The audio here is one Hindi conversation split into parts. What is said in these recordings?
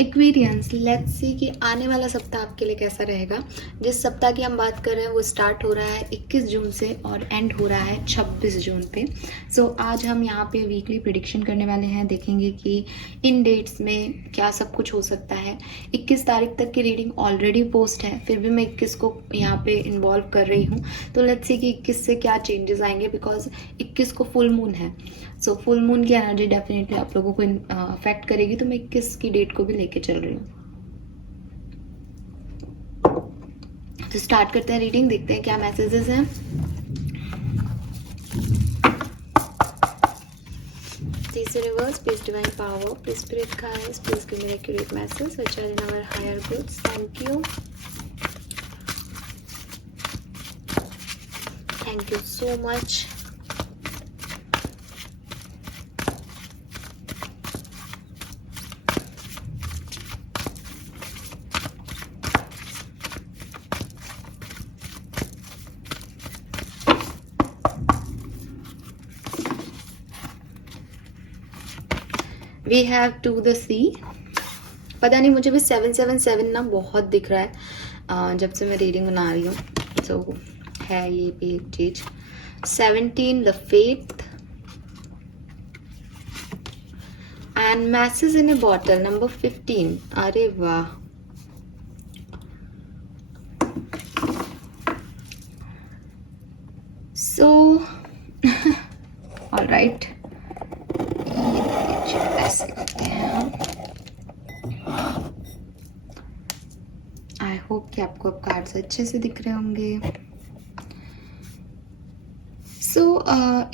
एक्वेरियंस, लेट्स सी कि आने वाला सप्ताह आपके लिए कैसा रहेगा। जिस सप्ताह की हम बात कर रहे हैं वो स्टार्ट हो रहा है 21 जून से और एंड हो रहा है 26 जून पे। सो आज हम यहाँ पे वीकली प्रिडिक्शन करने वाले हैं, देखेंगे कि इन डेट्स में क्या सब कुछ हो सकता है। 21 तारीख तक की रीडिंग ऑलरेडी पोस्ट है, फिर भी मैं 21 को यहाँ पे इन्वॉल्व कर रही हूँ। तो लेट्स सी कि 21 से क्या चेंजेस आएंगे, बिकॉज 21 को फुल मून है। सो फुल मून की एनर्जी डेफिनेटली आप लोगों को अफेक्ट करेगी, तो मैं 21 की डेट को भी लेके चल रही हूँ। तो स्टार्ट करते हैं रीडिंग, देखते हैं क्या मैसेजेस हैं। Please universe, please divine power, please spirit guides, please give me accurate message which are in our higher goods. Thank you. Thank you so much. We have to the sea. पता नहीं, मुझे भी 777 ना बहुत दिख रहा है जब से मैं रीडिंग बना रही हूँ। तो है ये भी एक चीज। 17 the faith and message in A bottle number 15। अरे वाह, सो ऑल राइट, ऐसे करते हैं हम। आई होप कि आपको अब कार्ड्स अच्छे से दिख रहे होंगे। सो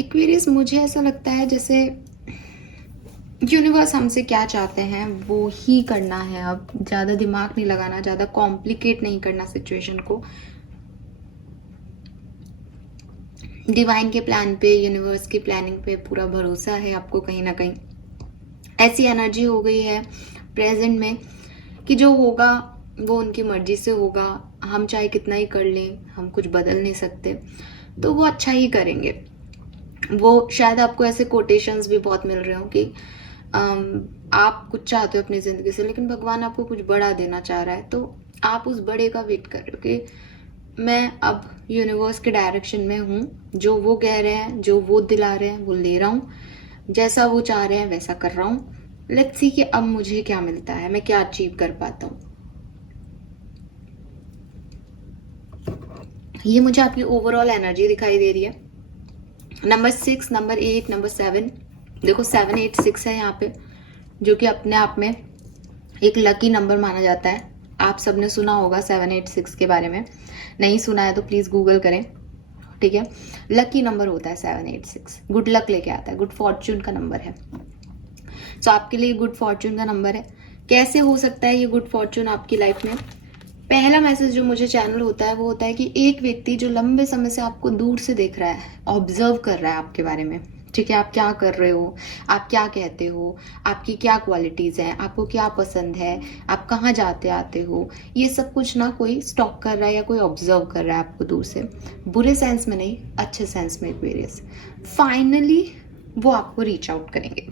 एक्वेरियस, मुझे ऐसा लगता है जैसे यूनिवर्स हमसे क्या चाहते हैं वो ही करना है। अब ज़्यादा दिमाग नहीं लगाना, ज़्यादा कॉम्प्लिकेट नहीं करना सिचुएशन को। डिवाइन के प्लान पे, यूनिवर्स की प्लानिंग पे पूरा भरोसा है आपको। कहीं ना कहीं ऐसी एनर्जी हो गई है प्रेजेंट में कि जो होगा वो उनकी मर्जी से होगा। हम चाहे कितना ही कर लें, हम कुछ बदल नहीं सकते, तो वो अच्छा ही करेंगे। वो शायद आपको ऐसे कोटेशंस भी बहुत मिल रहे हो कि आप कुछ चाहते हो अपनी ज़िंदगी से, लेकिन भगवान आपको कुछ बड़ा देना चाह रहा है, तो आप उस बड़े का वेट कर रहे हो कि मैं अब यूनिवर्स के डायरेक्शन में हूँ। जो वो कह रहे हैं, जो वो दिला रहे हैं, वो ले रहा हूँ। जैसा वो चाह रहे हैं वैसा कर रहा हूँ। लेट्स सी कि अब मुझे क्या मिलता है, मैं क्या अचीव कर पाता हूँ। ये मुझे आपकी ओवरऑल एनर्जी दिखाई दे रही है। नंबर 6, नंबर 8, नंबर 7, देखो 7, 8, 6 है यहाँ पे, जो कि अपने आप में एक लकी नंबर माना जाता है। आप सबने सुना होगा 7, 8, 6 के बारे में। नहीं सुना है तो प्लीज़ गूगल करें, ठीक है। लकी नंबर होता है 7, 8, 6, गुड लक लेके आता है, गुड फॉर्च्यून का नंबर है। सो आपके लिए गुड फॉर्च्यून का नंबर है। कैसे हो सकता है ये गुड फॉर्च्यून आपकी लाइफ में? पहला मैसेज जो मुझे चैनल होता है वो होता है कि एक व्यक्ति जो लंबे समय से आपको दूर से देख रहा है, ऑब्जर्व कर रहा है आपके बारे में, ठीक है। आप क्या कर रहे हो, आप क्या कहते हो, आपकी क्या क्वालिटीज़ हैं, आपको क्या पसंद है, आप कहाँ जाते आते हो, ये सब कुछ ना कोई स्टॉक कर रहा है या कोई ऑब्जर्व कर रहा है आपको दूर से। बुरे सेंस में नहीं, अच्छे सेंस में एक्वेरियस। फाइनली वो आपको रीच आउट करेंगे।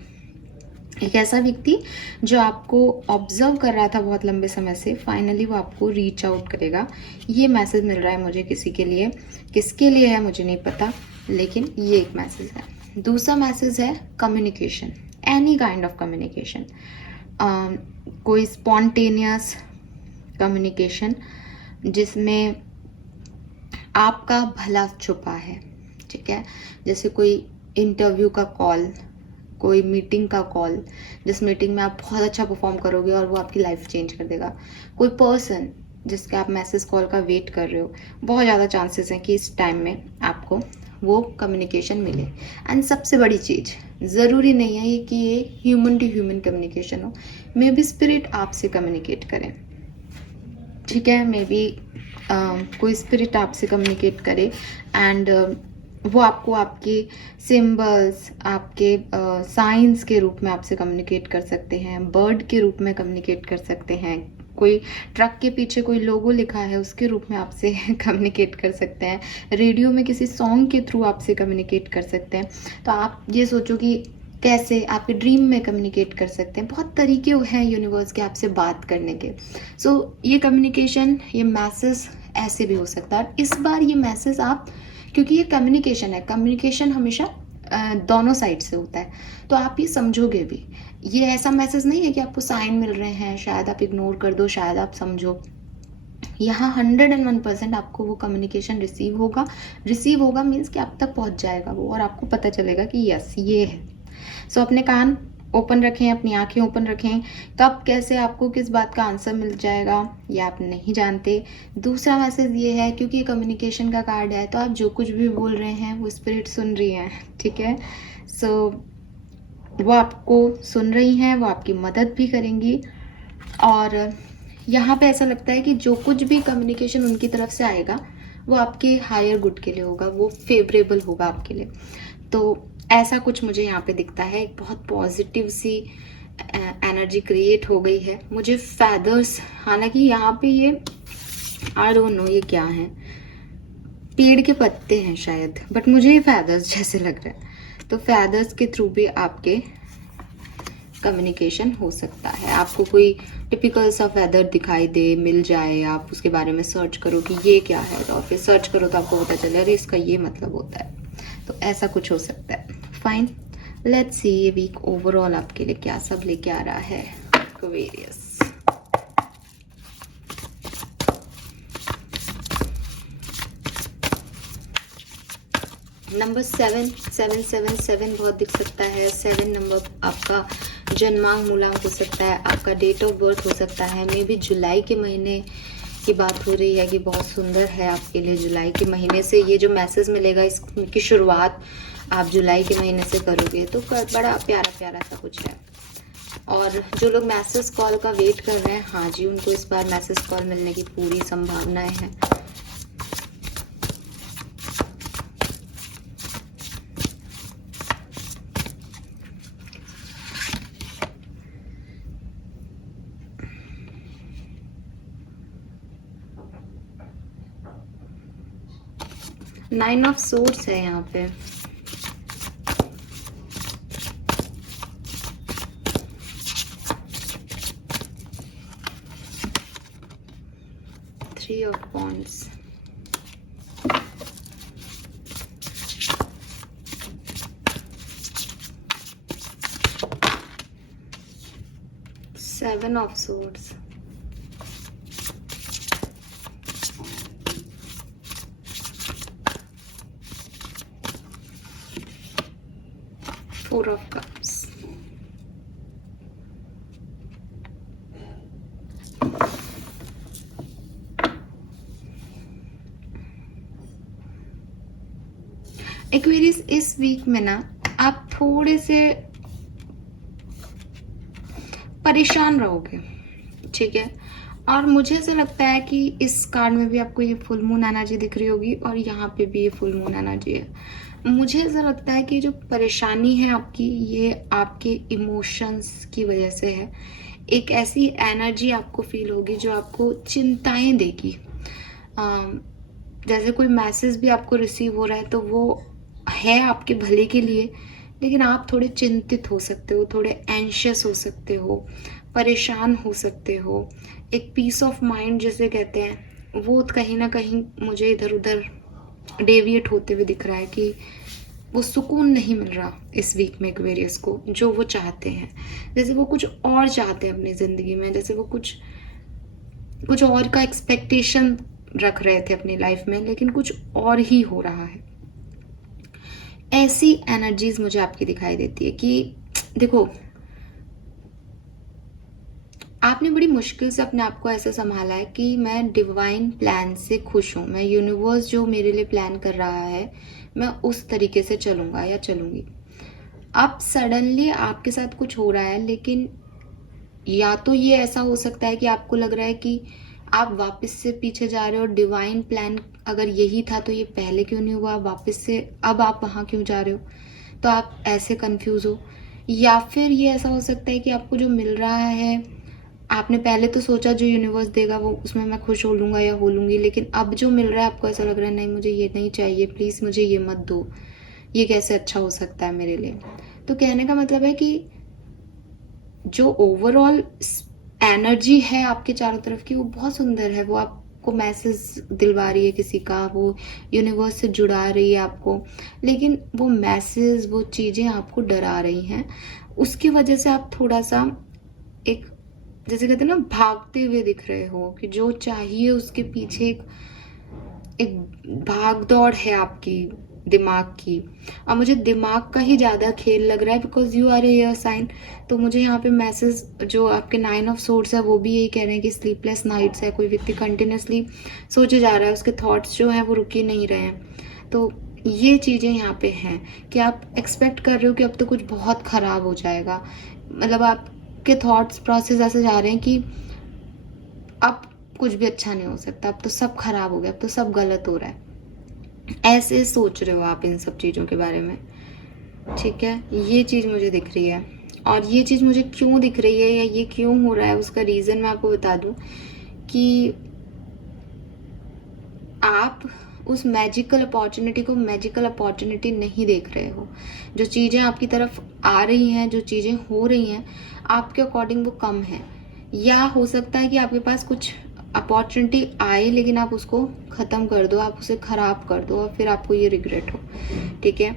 एक ऐसा व्यक्ति जो आपको ऑब्जर्व कर रहा था बहुत लंबे समय से, फाइनली वो आपको रीच आउट करेगा। ये मैसेज मिल रहा है मुझे किसी के लिए। किसके लिए है मुझे नहीं पता, लेकिन ये एक मैसेज है। दूसरा मैसेज है communication, any kind of communication, कोई स्पॉन्टेनियस कम्युनिकेशन जिसमें आपका भला छुपा है, ठीक है। जैसे कोई इंटरव्यू का कॉल, कोई मीटिंग का कॉल, जिस मीटिंग में आप बहुत अच्छा परफॉर्म करोगे और वो आपकी लाइफ चेंज कर देगा। कोई पर्सन जिसके आप मैसेज कॉल का वेट कर रहे हो, बहुत ज़्यादा चांसेस हैं कि इस टाइम में आपको वो कम्युनिकेशन मिले। एंड सबसे बड़ी चीज़, ज़रूरी नहीं है कि ये ह्यूमन टू ह्यूमन कम्युनिकेशन हो, मे बी स्पिरिट आपसे कम्युनिकेट करें, ठीक है। मे बी कोई स्पिरिट आपसे कम्युनिकेट करे एंड वो आपको आपके सिंबल्स, आपके साइंस के रूप में आपसे कम्युनिकेट कर सकते हैं, बर्ड के रूप में कम्युनिकेट कर सकते हैं, कोई ट्रक के पीछे कोई लोगो लिखा है उसके रूप में आपसे कम्युनिकेट कर सकते हैं, रेडियो में किसी सॉन्ग के थ्रू आपसे कम्युनिकेट कर सकते हैं। तो आप ये सोचो कि कैसे आपके ड्रीम में कम्युनिकेट कर सकते हैं। बहुत तरीके हैं यूनिवर्स के आपसे बात करने के। सो ये कम्युनिकेशन, ये मैसेज ऐसे भी हो सकता है। इस बार ये मैसेज आप, क्योंकि ये कम्युनिकेशन है, कम्युनिकेशन हमेशा दोनों साइड से होता है, तो आप ये समझोगे भी। ये ऐसा मैसेज नहीं है कि आपको साइन मिल रहे हैं, शायद आप इग्नोर कर दो, शायद आप समझो। यहाँ 101% आपको वो कम्युनिकेशन रिसीव होगा मीन्स कि आप तक पहुँच जाएगा वो, और आपको पता चलेगा कि यस ये है। सो अपने कान ओपन रखें, अपनी आंखें ओपन रखें। कब कैसे आपको किस बात का आंसर मिल जाएगा ये आप नहीं जानते। दूसरा मैसेज ये है, क्योंकि ये कम्युनिकेशन का कार्ड है, तो आप जो कुछ भी बोल रहे हैं वो स्पिरिट सुन रही हैं, ठीक है। सो वो आपको सुन रही हैं, वो आपकी मदद भी करेंगी। और यहाँ पे ऐसा लगता है कि जो कुछ भी कम्युनिकेशन उनकी तरफ से आएगा वो आपके हायर गुड के लिए होगा, वो फेवरेबल होगा आपके लिए। तो ऐसा कुछ मुझे यहाँ पे दिखता है। एक बहुत पॉजिटिव सी एनर्जी क्रिएट हो गई है। मुझे फैदर्स, हालांकि यहाँ पे ये आई डोंट नो ये क्या है, पेड़ के पत्ते हैं शायद, बट मुझे ये फैदर्स जैसे लग रहा है। तो फैदर्स के थ्रू भी आपके कम्युनिकेशन हो सकता है। आपको कोई टिपिकल सा फैदर दिखाई दे, मिल जाए, आप उसके बारे में सर्च करो कि ये क्या है, और फिर सर्च करो तो आपको पता चले अरे इसका ये मतलब होता है। तो ऐसा कुछ हो सकता है। फाइन, लेट्स सी ये वीक ओवरऑल आपके लिए क्या सब लेके आ रहा है एक्वेरियस। नंबर 7 बहुत दिख सकता है। 7 नंबर आपका जन्मांक मूलांक हो सकता है, आपका डेट ऑफ बर्थ हो सकता है। मे बी जुलाई के महीने की बात हो रही है कि बहुत सुंदर है आपके लिए। जुलाई के महीने से ये जो मैसेज मिलेगा इसकी शुरुआत आप जुलाई के महीने से करोगे, तो बड़ा प्यारा प्यारा सा कुछ है। और जो लोग मैसेज कॉल का वेट कर रहे हैं, हाँ जी, उनको इस बार मैसेज कॉल मिलने की पूरी संभावनाएं हैं। नाइन ऑफ सोर्ड्स है यहाँ पे। Three of wands, seven of swords, four of cups, Aquarius इस वीक में ना आप थोड़े से परेशान रहोगे, ठीक है। और मुझे ऐसा लगता है कि इस कार्ड में भी आपको ये फुल मून एनर्जी दिख रही होगी, और यहाँ पे भी ये फुल मून एनर्जी है। मुझे ऐसा लगता है कि जो परेशानी है आपकी, ये आपके इमोशंस की वजह से है। एक ऐसी एनर्जी आपको फील होगी जो आपको चिंताएं देगी। जैसे कोई मैसेज भी आपको रिसीव हो रहा है तो वो है आपके भले के लिए, लेकिन आप थोड़े चिंतित हो सकते हो, थोड़े एंशियस हो सकते हो, परेशान हो सकते हो। एक पीस ऑफ माइंड जिसे कहते हैं, वो कहीं ना कहीं मुझे इधर उधर डेविएट होते हुए दिख रहा है कि वो सुकून नहीं मिल रहा इस वीक में एक्वेरियस को, जो वो चाहते हैं। जैसे वो कुछ और चाहते हैं अपनी ज़िंदगी में, जैसे वो कुछ और का एक्सपेक्टेशन रख रहे थे अपनी लाइफ में, लेकिन कुछ और ही हो रहा है। ऐसी एनर्जीज मुझे आपकी दिखाई देती है कि देखो, आपने बड़ी मुश्किल से अपने आप को ऐसे संभाला है कि मैं डिवाइन प्लान से खुश हूँ, मैं यूनिवर्स जो मेरे लिए प्लान कर रहा है मैं उस तरीके से चलूँगा या चलूँगी। अब सडनली आपके साथ कुछ हो रहा है, लेकिन या तो ये ऐसा हो सकता है कि आपको लग रहा है कि आप वापस से पीछे जा रहे हो, डिवाइन प्लान अगर यही था तो ये पहले क्यों नहीं हुआ, वापस से अब आप वहाँ क्यों जा रहे हो, तो आप ऐसे कंफ्यूज हो। या फिर ये ऐसा हो सकता है कि आपको जो मिल रहा है, आपने पहले तो सोचा जो यूनिवर्स देगा वो उसमें मैं खुश हो लूँगा या हो लूँगी, लेकिन अब जो मिल रहा है आपको ऐसा लग रहा है नहीं मुझे ये नहीं चाहिए, प्लीज़ मुझे ये मत दो, ये कैसे अच्छा हो सकता है मेरे लिए। तो कहने का मतलब है कि जो ओवरऑल एनर्जी है आपके चारों तरफ की वो बहुत सुंदर है, वो आपको मैसेज दिलवा रही है किसी का, वो यूनिवर्स से जुड़ा रही है आपको, लेकिन वो मैसेज, वो चीज़ें आपको डरा रही हैं। उसकी वजह से आप थोड़ा सा एक, जैसे कहते हैं ना, भागते हुए दिख रहे हो कि जो चाहिए उसके पीछे एक भाग दौड़ है आपकी दिमाग की। और मुझे दिमाग का ही ज़्यादा खेल लग रहा है, because you are a air sign. तो मुझे यहाँ पे मैसेज जो आपके 9 ऑफ सोर्ड्स है वो भी यही कह रहे हैं कि स्लीपलेस नाइट्स है, कोई व्यक्ति कंटिन्यूसली सोचे जा रहा है, उसके थॉट्स जो हैं वो रुक ही नहीं रहे हैं। तो ये चीज़ें यहाँ पे हैं कि आप एक्सपेक्ट कर रहे हो कि अब तो कुछ बहुत ख़राब हो जाएगा, मतलब आपके थॉट्स प्रोसेस ऐसे जा रहे हैं कि अब कुछ भी अच्छा नहीं हो सकता, अब तो सब खराब हो गया, अब तो सब गलत हो रहा है, ऐसे सोच रहे हो आप इन सब चीज़ों के बारे में। ठीक है, ये चीज़ मुझे दिख रही है। और ये चीज़ मुझे क्यों दिख रही है या ये क्यों हो रहा है, उसका रीज़न मैं आपको बता दूं कि आप उस मैजिकल अपॉर्चुनिटी को मैजिकल अपॉर्चुनिटी नहीं देख रहे हो। जो चीज़ें आपकी तरफ आ रही हैं, जो चीज़ें हो रही हैं, आपके अकॉर्डिंग वो कम है। या हो सकता है कि आपके पास कुछ अपॉर्चुनिटी आए लेकिन आप उसको ख़त्म कर दो, आप उसे ख़राब कर दो और फिर आपको ये रिग्रेट हो। ठीक है,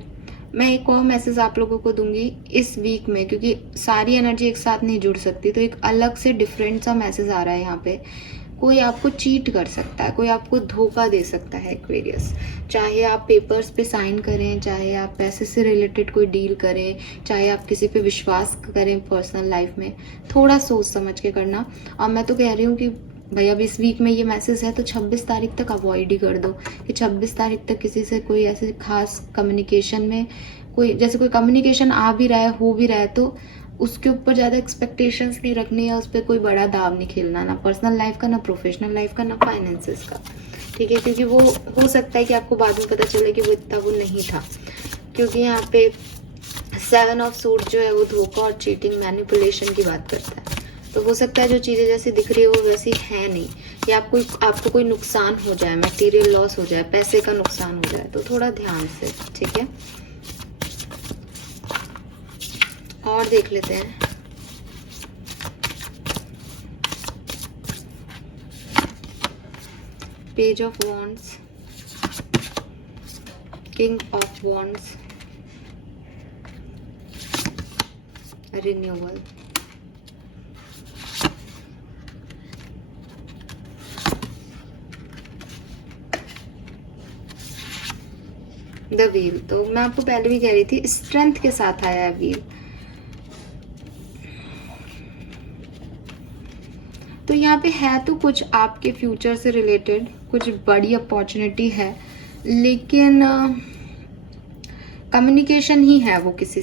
मैं एक और मैसेज आप लोगों को दूंगी इस वीक में, क्योंकि सारी एनर्जी एक साथ नहीं जुड़ सकती, तो एक अलग से डिफरेंट सा मैसेज आ रहा है यहाँ पे। कोई आपको चीट कर सकता है, कोई आपको धोखा दे सकता है एक्वेरियस। चाहे आप पेपर्स पे साइन करें, चाहे आप पैसे से रिलेटेड कोई डील करें, चाहे आप किसी पे विश्वास करें पर्सनल लाइफ में, थोड़ा सोच समझ के करना। और मैं तो कह रही हूँ कि भाई अब इस वीक में ये मैसेज है तो 26 तारीख तक अवॉइड ही कर दो, कि 26 तारीख तक किसी से कोई ऐसे खास कम्युनिकेशन में, कोई जैसे कोई कम्युनिकेशन आ भी रहा है, हो भी रहा है, तो उसके ऊपर ज़्यादा एक्सपेक्टेशंस नहीं रखनी है, उस पर कोई बड़ा दाव नहीं खेलना, ना पर्सनल लाइफ का, ना प्रोफेशनल लाइफ का, ना फाइनेंसेस का। ठीक है, क्योंकि वो हो सकता है कि आपको बाद में पता चले कि वो इतना वो नहीं था, क्योंकि यहाँ पे 7 ऑफ सूट जो है वो धोखा और चीटिंग, मैनिपुलेशन की बात करता है। तो हो सकता है जो चीज़ें जैसी दिख रही है वो वैसी है नहीं, या आपको कोई नुकसान हो जाए, मटेरियल लॉस हो जाए, पैसे का नुकसान हो जाए, तो थोड़ा ध्यान से। ठीक है, और देख लेते हैं। Page of wands, king of wands, renewal, the wheel. तो मैं आपको पहले भी कह रही थी, स्ट्रेंथ के साथ आया है व्हील। तो यहाँ पे है तो कुछ आपके फ्यूचर से रिलेटेड, कुछ बड़ी अपॉर्चुनिटी है, लेकिन कम्युनिकेशन ही है वो किसी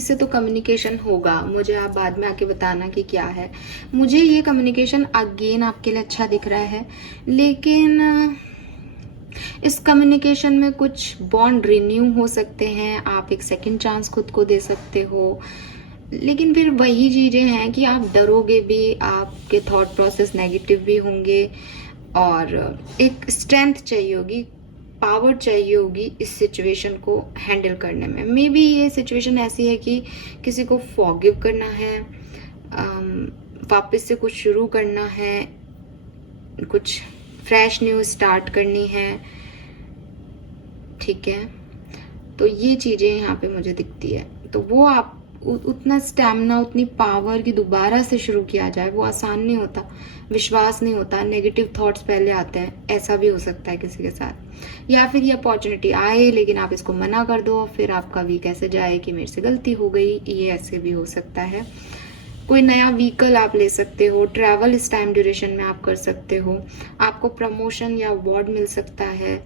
से तो कम्युनिकेशन होगा। मुझे आप बाद में आके बताना कि क्या है। मुझे ये कम्युनिकेशन अगेन आपके लिए अच्छा दिख रहा है, लेकिन इस कम्युनिकेशन में कुछ बॉन्ड रिन्यू हो सकते हैं, आप एक सेकंड चांस खुद को दे सकते हो, लेकिन फिर वही चीज़ें हैं कि आप डरोगे भी, आपके थॉट प्रोसेस नेगेटिव भी होंगे, और एक स्ट्रेंथ चाहिए होगी, पावर चाहिए होगी इस सिचुएशन को हैंडल करने में। मे बी ये सिचुएशन ऐसी है कि किसी को फॉरगिव करना है, वापस से कुछ शुरू करना है, कुछ फ्रेश न्यूज़ स्टार्ट करनी है। ठीक है, तो ये चीज़ें यहाँ पे मुझे दिखती है। तो वो आप उतना स्टैमिना, उतनी पावर की दोबारा से शुरू किया जाए, वो आसान नहीं होता, विश्वास नहीं होता, नेगेटिव थॉट्स पहले आते हैं, ऐसा भी हो सकता है किसी के साथ। या फिर ये अपॉर्चुनिटी आए लेकिन आप इसको मना कर दो, फिर आपका वीक ऐसे जाए कि मेरे से गलती हो गई, ये ऐसे भी हो सकता है। कोई नया व्हीकल आप ले सकते हो, ट्रैवल इस टाइम ड्यूरेशन में आप कर सकते हो, आपको प्रमोशन या अवार्ड मिल सकता है,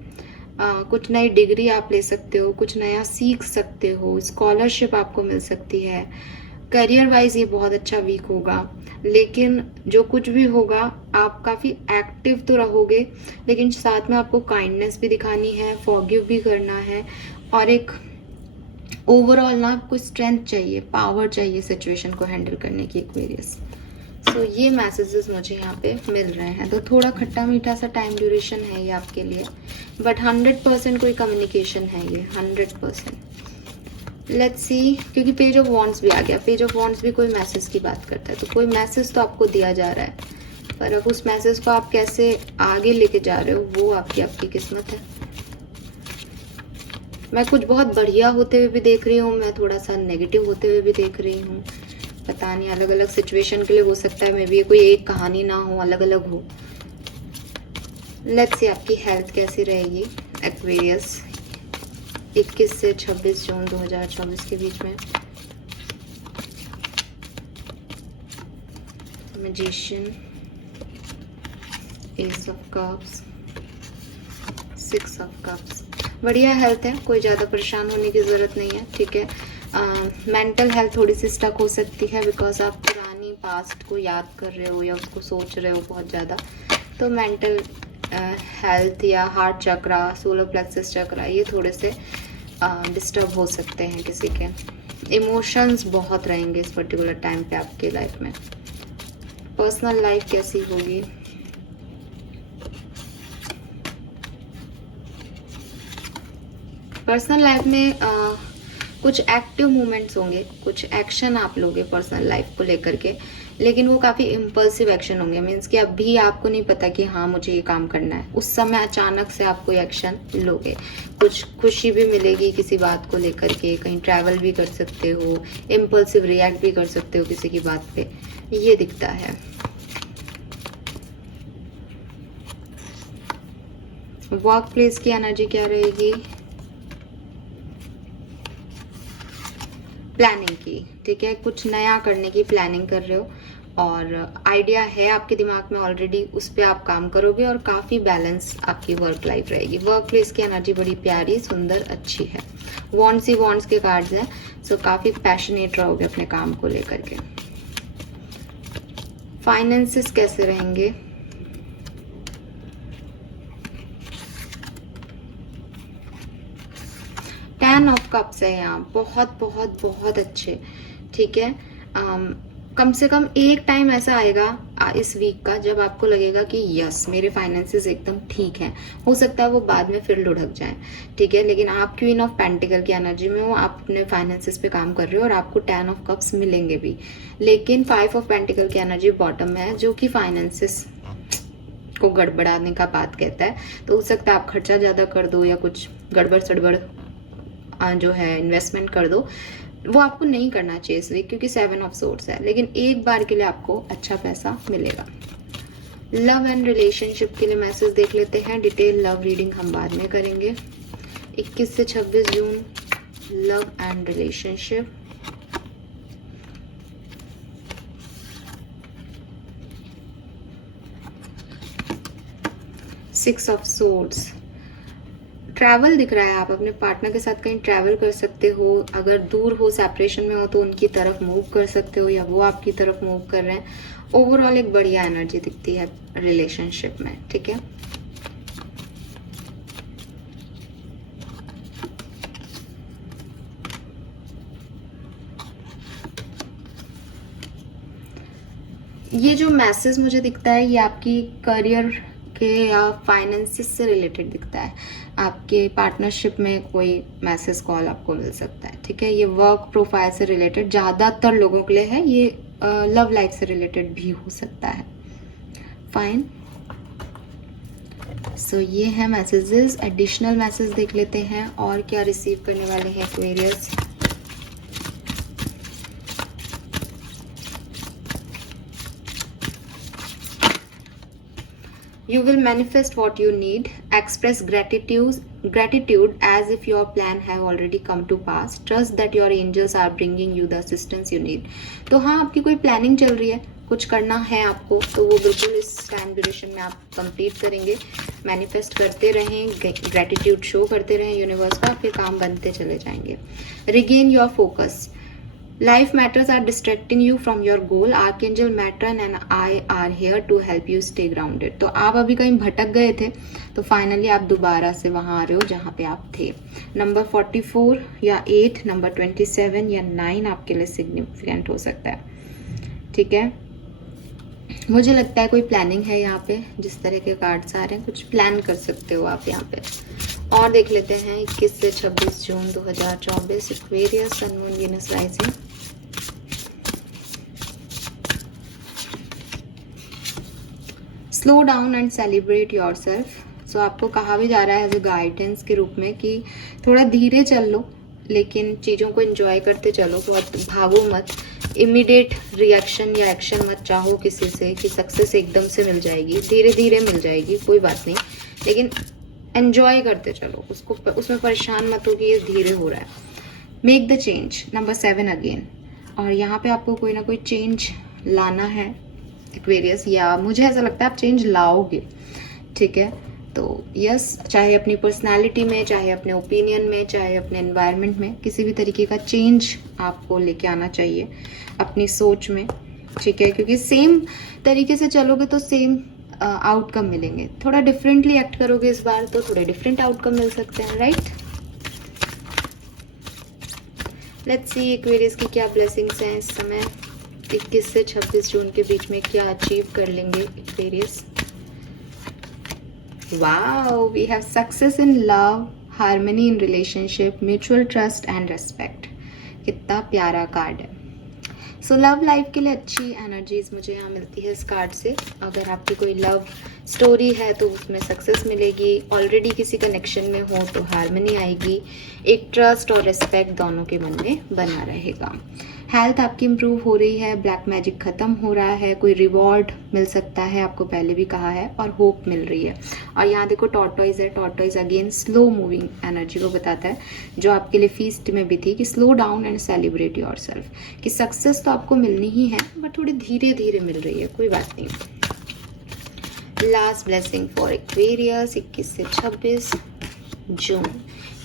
कुछ नई डिग्री आप ले सकते हो, कुछ नया सीख सकते हो, स्कॉलरशिप आपको मिल सकती है। करियर वाइज ये बहुत अच्छा वीक होगा, लेकिन जो कुछ भी होगा आप काफ़ी एक्टिव तो रहोगे, लेकिन साथ में आपको काइंडनेस भी दिखानी है, फॉरगिव भी करना है, और एक ओवरऑल ना आपको स्ट्रेंथ चाहिए, पावर चाहिए सिचुएशन को हैंडल करने की, एक्वेरियस। सो ये मैसेजेस मुझे यहाँ पे मिल रहे हैं। तो थोड़ा खट्टा मीठा सा टाइम ड्यूरेशन है ये आपके लिए, बट 100% कोई कम्युनिकेशन है ये, 100%। लेट्स सी, क्योंकि पेज ऑफ वॉन्ड्स भी आ गया। पेज ऑफ वॉन्ड्स भी कोई मैसेज की बात करता है, तो कोई मैसेज तो आपको दिया जा रहा है, पर अब उस मैसेज को आप कैसे आगे लेके जा रहे हो वो आपकी किस्मत है। मैं कुछ बहुत बढ़िया होते हुए भी देख रही हूँ, मैं थोड़ा सा नेगेटिव होते हुए भी देख रही हूँ। पता नहीं, अलग अलग सिचुएशन के लिए हो सकता है, मे बी कोई एक कहानी ना हो, अलग अलग हो। लेट्स सी आपकी हेल्थ कैसी रहेगी एक्वेरियस 21 से 26 जून 2024 के बीच में। Magician, S of cups, 6 of cups. बढ़िया हेल्थ है, कोई ज़्यादा परेशान होने की ज़रूरत नहीं है, ठीक है। मेंटल हेल्थ थोड़ी सी स्टक हो सकती है, बिकॉज आप पुरानी पास्ट को याद कर रहे हो या उसको सोच रहे हो बहुत ज़्यादा। तो मेंटल हेल्थ या हार्ट चक्रा, सोलर प्लेक्सस चक्रा, ये थोड़े से डिस्टर्ब हो सकते हैं किसी के। इमोशंस बहुत रहेंगे इस पर्टिकुलर टाइम पे आपके लाइफ में। पर्सनल लाइफ कैसी होगी? पर्सनल लाइफ में कुछ एक्टिव मूवमेंट्स होंगे, कुछ एक्शन आप लोगे पर्सनल लाइफ को लेकर के, लेकिन वो काफ़ी इम्पल्सिव एक्शन होंगे। मीन्स कि अभी आपको नहीं पता कि हाँ मुझे ये काम करना है, उस समय अचानक से आप कोई एक्शन लोगे। कुछ खुशी भी मिलेगी किसी बात को लेकर के, कहीं ट्रैवल भी कर सकते हो, इम्पल्सिव रिएक्ट भी कर सकते हो किसी की बात पे, ये दिखता है। वर्क प्लेस की एनर्जी क्या रहेगी? प्लानिंग की, ठीक है। कुछ नया करने की प्लानिंग कर रहे हो और आइडिया है आपके दिमाग में ऑलरेडी, उस पर आप काम करोगे और काफ़ी बैलेंस आपकी वर्क लाइफ रहेगी। वर्क प्लेस की एनर्जी बड़ी प्यारी, सुंदर, अच्छी है। वॉन्ड्स ही वॉन्ड्स के कार्ड्स हैं, सो काफ़ी पैशनेट रहोगे अपने काम को लेकर के। फाइनेंसेस कैसे रहेंगे? टेन ऑफ कप्स है यहाँ, बहुत बहुत बहुत अच्छे, ठीक है। कम से कम एक टाइम ऐसा आएगा इस वीक का जब आपको लगेगा कि यस मेरे फाइनेंसेस एकदम ठीक हैं। हो सकता है वो बाद में फिर लुढ़क जाए, ठीक है, लेकिन आप क्वीन ऑफ पेंटिकल की एनर्जी में हो, आप अपने फाइनेंसेस पे काम कर रहे हो और आपको 10 ऑफ कप्स मिलेंगे भी। लेकिन 5 ऑफ पेंटिकल की एनर्जी बॉटम में है, जो कि फाइनेंसेस को गड़बड़ाने का बात कहता है। तो हो सकता है आप खर्चा ज़्यादा कर दो या कुछ गड़बड़ सड़बड़ जो है इन्वेस्टमेंट कर दो, वो आपको नहीं करना चाहिए इस वीक, क्योंकि 7 ऑफ सोर्स है। लेकिन एक बार के लिए आपको अच्छा पैसा मिलेगा। लव एंड रिलेशनशिप के लिए मैसेज देख लेते हैं। डिटेल लव रीडिंग हम बाद में करेंगे। 21 से 26 जून, love and relationship. Six of swords, travel दिख रहा है। आप अपने पार्टनर के साथ कहीं ट्रैवल कर सकते हो, अगर दूर हो, सेपरेशन में हो, तो उनकी तरफ मूव कर सकते हो या वो आपकी तरफ मूव कर रहे हैं। ओवरऑल एक बढ़िया एनर्जी दिखती है रिलेशनशिप में, ठीक है। ये जो मैसेज मुझे दिखता है ये आपकी करियर के या फाइनेंसिस से रिलेटेड दिखता है। आपके पार्टनरशिप में कोई मैसेज कॉल आपको मिल सकता है, ठीक है। ये वर्क प्रोफाइल से रिलेटेड ज़्यादातर लोगों के लिए है, ये लव लाइफ से रिलेटेड भी हो सकता है। फाइन, सो ये है मैसेजेस। एडिशनल मैसेज देख लेते हैं और क्या रिसीव करने वाले हैं Aquarius. You will manifest what you need. Express gratitude as if your plan have already come to pass. Trust that your angels are bringing you the assistance you need. तो हाँ, आपकी कोई प्लानिंग चल रही है, कुछ करना है आपको, तो वो बिल्कुल इस टाइम ड्यूरेशन में आप कंप्लीट करेंगे। मैनिफेस्ट करते रहें, ग्रेटिट्यूड शो करते रहें यूनिवर्स का, फिर काम बनते चले जाएंगे। Regain your focus. Life matters are distracting you from your goal. Archangel Matron and I are here to help you stay grounded. तो आप अभी कहीं भटक गए थे, तो फाइनली आप दोबारा से वहाँ आ रहे हो जहाँ पे आप थे। नंबर 44 या 8, नंबर 27 या 9 आपके लिए सिग्निफिकेंट हो सकता है, ठीक है। मुझे लगता है कोई प्लानिंग है यहाँ पे, जिस तरह के कार्ड्स आ रहे हैं कुछ प्लान कर सकते हो आप यहाँ पे। और देख लेते हैं 21 से 26 जून 2024 Aquarius sun moon Venus rising. Slow down and celebrate yourself. So आपको कहा भी जा रहा है एज ए गाइडेंस के रूप में कि थोड़ा धीरे चल लो, लेकिन चीज़ों को एंजॉय करते चलो, बहुत भागो मत। इमीडिएट रिएक्शन या एक्शन मत चाहो किसी से कि सक्सेस एकदम से मिल जाएगी, धीरे धीरे मिल जाएगी, कोई बात नहीं, लेकिन एंजॉय करते चलो उसको, उसमें परेशान मत हो कि ये धीरे हो रहा है। Make the change number 7 again. और यहाँ पे आपको कोई ना कोई चेंज लाना है एक्वेरियस, या मुझे ऐसा लगता है आप चेंज लाओगे, ठीक है। तो यस, चाहे अपनी पर्सनालिटी में, चाहे अपने ओपिनियन में, चाहे अपने एनवायरनमेंट में, किसी भी तरीके का चेंज आपको लेके आना चाहिए अपनी सोच में, ठीक है। क्योंकि सेम तरीके से चलोगे तो सेम आउटकम मिलेंगे, थोड़ा डिफरेंटली एक्ट करोगे इस बार तो थोड़े डिफरेंट आउटकम मिल सकते हैं, राइट। लेट्स सी एक्वेरियस की क्या ब्लेसिंग्स हैं इस समय 21 से 26 जून के बीच में, क्या अचीव कर लेंगे Aquarius. Wow, we have success in love, harmony in relationship, mutual trust and respect. कितना प्यारा कार्ड है। सो लव लाइफ के लिए अच्छी एनर्जीज मुझे यहाँ मिलती है इस कार्ड से। अगर आपकी कोई लव स्टोरी है तो उसमें सक्सेस मिलेगी, ऑलरेडी किसी कनेक्शन में हो तो हार्मनी आएगी, एक ट्रस्ट और रिस्पेक्ट दोनों के मन में बना रहेगा। हेल्थ आपकी इम्प्रूव हो रही है, ब्लैक मैजिक खत्म हो रहा है, कोई रिवॉर्ड मिल सकता है, आपको पहले भी कहा है, और होप मिल रही है। और यहाँ देखो टॉर्टोइज है, tortoise again slow moving energy को बताता है, जो आपके लिए फीस्ट में भी थी कि slow down and celebrate yourself, कि सक्सेस तो आपको मिलनी ही है बट थोड़ी धीरे धीरे मिल रही है, कोई बात नहीं। लास्ट ब्लेसिंग फॉर एक्वेरियस 21 से 26 जून।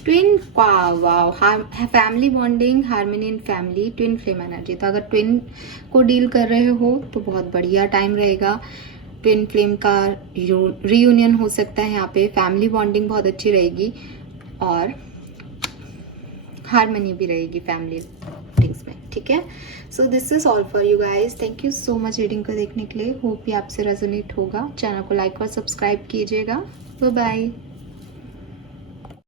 Twin, wow, family bonding, harmony in family, twin flame energy. तो अगर ट्विन को डील कर रहे हो तो बहुत बढ़िया टाइम रहेगा, ट्विन फ्लेम का रीयूनियन हो सकता है यहाँ पे, फैमिली बॉन्डिंग बहुत अच्छी रहेगी और हार्मनी भी रहेगी फैमिली थिंग्स में, ठीक है। So this is all for you guys, thank you so much reading को देखने के लिए, होप ये आपसे रेजोनेट होगा। चैनल को लाइक और सब्सक्राइब कीजिएगा। Bye bye.